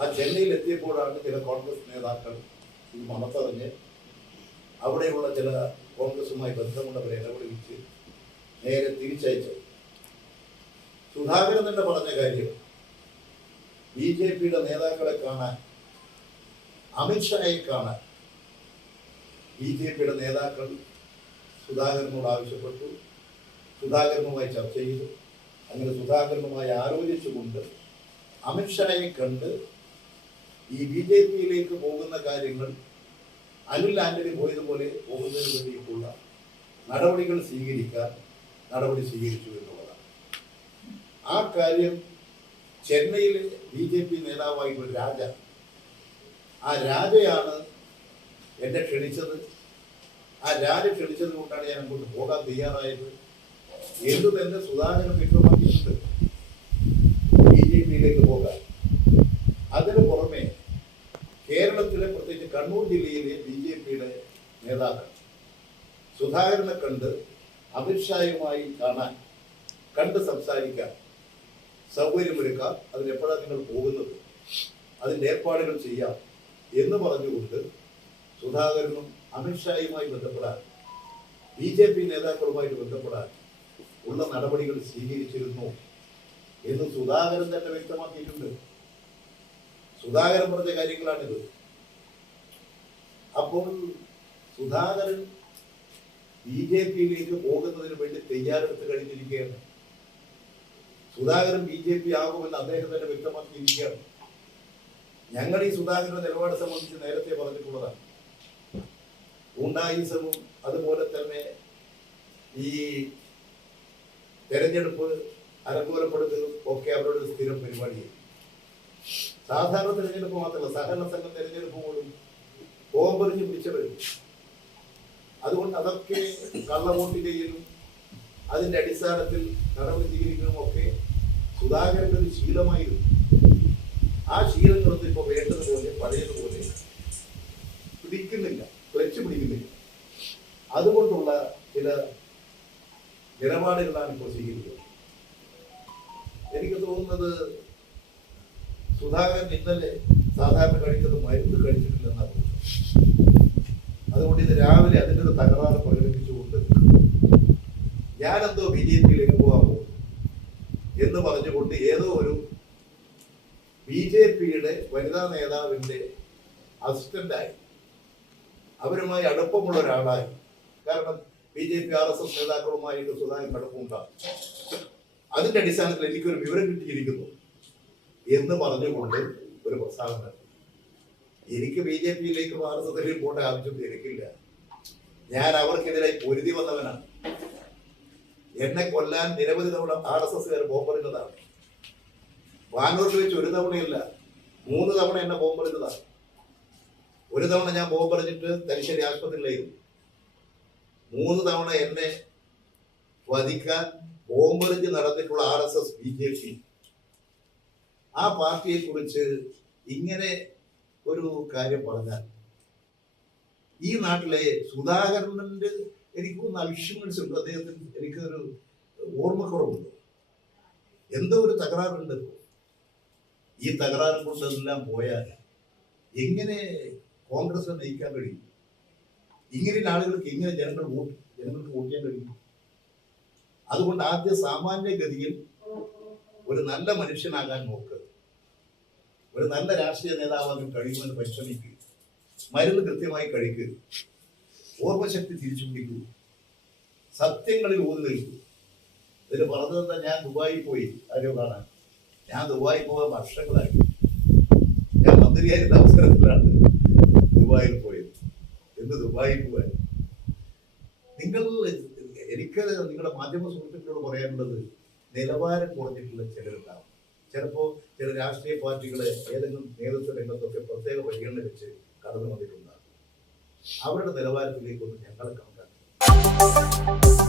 ആ ചെന്നൈയിൽ എത്തിയപ്പോഴാണ് ചില കോൺഗ്രസ് നേതാക്കൾ ഈ മണത്തറിഞ്ഞ് അവിടെയുള്ള ചില കോൺഗ്രസുമായി ബന്ധമുള്ളവരെ ഇടപെടിച്ച് നേരെ തിരിച്ചയച്ചത്. സുധാകരൻ തന്നെ പറഞ്ഞ കാര്യം, BJPയുടെ നേതാക്കളെ കാണാൻ, അമിത്ഷായെ കാണാൻ BJPയുടെ നേതാക്കൾ സുധാകരനോട് ആവശ്യപ്പെട്ടു. സുധാകരനുമായി ചർച്ച ചെയ്തു. അങ്ങനെ സുധാകരനുമായി ആലോചിച്ചുകൊണ്ട് അമിത്ഷായെ കണ്ട് ഈ BJPയിലേക്ക് പോകുന്ന കാര്യങ്ങൾ അനിൽ ആന്റണി പോയതുപോലെ പോകുന്നതിന് വേണ്ടിയിട്ടുള്ള നടപടികൾ സ്വീകരിക്കാൻ നടപടി സ്വീകരിച്ചു എന്നുള്ളതാണ്. ആ കാര്യം ചെന്നൈയിലെ BJP നേതാവായിട്ടുള്ള രാജ, ആ രാജയാണ് എന്നെ ക്ഷണിച്ചത്. ആ രാജ ക്ഷണിച്ചത് കൊണ്ടാണ് ഞാൻ അങ്ങോട്ട് പോകാൻ തയ്യാറായത് എന്ന് തന്നെ സുധാകരൻ വ്യക്തമാക്കിയിട്ടുണ്ട്. BJPയിലേക്ക് പോകാൻ. അതിനു പുറമെ കേരളത്തിലെ, പ്രത്യേകിച്ച് കണ്ണൂർ ജില്ലയിലെ BJPയുടെ നേതാക്കൾ സുധാകരനെ കണ്ട് അമിത്ഷായുമായി കാണാൻ, കണ്ട് സംസാരിക്കാൻ സൗകര്യമൊരുക്കാം, അതിനെപ്പോഴാണ് നിങ്ങൾ പോകുന്നത്, അതിൻ്റെ ഏർപ്പാടുകൾ ചെയ്യാം എന്ന് പറഞ്ഞുകൊണ്ട് സുധാകരനും അമിത്ഷായുമായി ബന്ധപ്പെടാൻ, BJP നേതാക്കളുമായിട്ട് ബന്ധപ്പെടാൻ ഉള്ള നടപടികൾ സ്വീകരിച്ചിരുന്നു എന്ന് സുധാകരൻ തന്നെ വ്യക്തമാക്കിയിട്ടുണ്ട്. സുധാകരൻ പറഞ്ഞ കാര്യങ്ങളാണിത്. അപ്പോൾ സുധാകരൻ BJPയിലേക്ക് പോകുന്നതിന് വേണ്ടി തയ്യാറെടുത്ത് കഴിഞ്ഞിരിക്കുകയാണ്. സുധാകരൻ BJP ആകുമെന്ന് അദ്ദേഹം തന്നെ വ്യക്തമാക്കിയിരിക്കുകയാണ്. ഞങ്ങൾ ഈ സുധാകരന്റെ നിലപാട് സംബന്ധിച്ച് നേരത്തെ പറഞ്ഞിട്ടുള്ളതാണ്. ഗുണ്ടായിസവും അതുപോലെ തന്നെ ഈ തെരഞ്ഞെടുപ്പ് അലങ്കോലപ്പെടുത്തലും ഒക്കെ അവരുടെ സ്ഥിരം പരിപാടിയാണ്. സാധാരണ തെരഞ്ഞെടുപ്പ് മാത്രമല്ല, സഹകരണ സംഘം തെരഞ്ഞെടുപ്പ് പോലും ബോംബെറിഞ്ഞ് പിടിച്ചവരും. അതുകൊണ്ട് അതൊക്കെ കള്ളവോട്ട് ചെയ്യലും അതിന്റെ അടിസ്ഥാനത്തിൽ നടപടി സ്വീകരിക്കലും ഒക്കെ സുധാകരന്റെ ഒരു ശീലമായിരുന്നു. ആ ശീലങ്ങളൊന്നും ഇപ്പൊ വേണ്ടതുപോലെ പഴയതുപോലെ പിടിക്കുന്നില്ല, ക്ലച്ച് പിടിക്കുന്നില്ല. അതുകൊണ്ടുള്ള ചില നിലപാടുകളാണ് ഇപ്പോൾ സ്വീകരിക്കുന്നത്. എനിക്ക് തോന്നുന്നത് സുധാകരൻ ഇന്നലെ സാധാരണ കഴിക്കുന്നത് മരുന്ന് കഴിച്ചിട്ടില്ലെന്നാണ് തോന്നുന്നത്. അതുകൊണ്ട് ഇത് രാവിലെ അതിൻ്റെ ഒരു തകരാറ് പ്രകടിപ്പിച്ചുകൊണ്ട് ഞാനെന്തോ BJPയിലേക്ക് പോകാൻ പോകുന്നു എന്ന് പറഞ്ഞുകൊണ്ട് ഏതോ ഒരു BJPയുടെ വനിതാ നേതാവിൻ്റെ അസിസ്റ്റന്റായി, അവരുമായി അടുപ്പമുള്ള ഒരാളായി, കാരണം BJP RSS നേതാക്കളുമായിട്ട് സുധാകരൻ അടുപ്പമുണ്ടാകും, അതിന്റെ അടിസ്ഥാനത്തിൽ എനിക്കൊരു വിവരം കിട്ടിയിരിക്കുന്നു എന്ന് പറഞ്ഞുകൊണ്ട് ഒരു പ്രസ്താവന. എനിക്ക് BJPയിലേക്കും RSSയിലേക്കും പോകേണ്ട ആവശ്യം എനിക്കില്ല. ഞാൻ അവർക്കെതിരായി പൊരുതി വന്നവനാണ്. എന്നെ കൊല്ലാൻ നിരവധി തവണ RSSകാർ ബോംബെറിഞ്ഞതാണ്. വാനൂരിൽ വെച്ച് ഒരു തവണയല്ല, 3 തവണ എന്നെ ബോംബെറിഞ്ഞതാണ്. ഒരു തവണ ഞാൻ ബോംബെറിഞ്ഞിട്ട് തലശ്ശേരി ആശുപത്രിയിലായിരുന്നു. 3 തവണ എന്നെ വധിക്കാൻ ബോംബെറിഞ്ഞ് നടന്നിട്ടുള്ള RSS BJP ആ പാർട്ടിയെ കുറിച്ച് ഇങ്ങനെ ഒരു കാര്യം പറഞ്ഞാൽ ഈ നാട്ടിലെ സുധാകരന്റെ എനിക്കൊന്ന് അൽഷിമേഴ്സ് ഉണ്ട്. അദ്ദേഹത്തിന് എനിക്കൊരു ഓർമ്മക്കുറവുണ്ട്. എന്തോ ഒരു തകരാറുണ്ട്. ഈ തകരാറും കൊണ്ടെല്ലാം പോയാൽ എങ്ങനെ കോൺഗ്രസിനെ നയിക്കാൻ കഴിയും? ഇങ്ങനെ ആളുകൾക്ക് എങ്ങനെ ജനങ്ങൾക്ക് വോട്ട് ചെയ്യാൻ കഴിയും? അതുകൊണ്ട് ആദ്യം സാമാന്യഗതിയിൽ ഒരു നല്ല മനുഷ്യനാകാൻ നോക്കുക, ഒരു നല്ല രാഷ്ട്രീയ നേതാവാകാൻ കഴിയുമെന്ന് പരിശ്രമിക്കുക, മരുന്ന് കൃത്യമായി കഴിക്കുക, ഓർമ്മശക്തി തിരിച്ചു പിടിക്കൂ, സത്യങ്ങളിൽ ഊന്നി നിൽക്കൂ. ഇതിന് പറഞ്ഞതെന്താ, ഞാൻ ദുബായിൽ പോയി ആരോ കാണാൻ. ഞാൻ ദുബായിൽ പോകാൻ വർഷങ്ങളായി. ഞാൻ മന്ത്രിയായിരുന്ന അവസരത്തിലാണ് ദുബായിൽ പോയത്. എന്ന് ദുബായിൽ പോകാൻ എനിക്ക് നിങ്ങളുടെ മാധ്യമ സുഹൃത്തുക്കളോട് പറയാനുള്ളത്, നിലവാരം കുറഞ്ഞിട്ടുള്ള ചിലരുണ്ടാവും. ചിലപ്പോൾ ചില രാഷ്ട്രീയ പാർട്ടികളെ ഏതെങ്കിലും നേതൃത്വ രംഗത്തൊക്കെ പ്രത്യേക പരിഗണന വെച്ച് കടന്നു വന്നിട്ടുണ്ടാകും. അവരുടെ നിലവാരത്തിലേക്കൊന്നും ഞങ്ങൾ കണക്കാക്കും.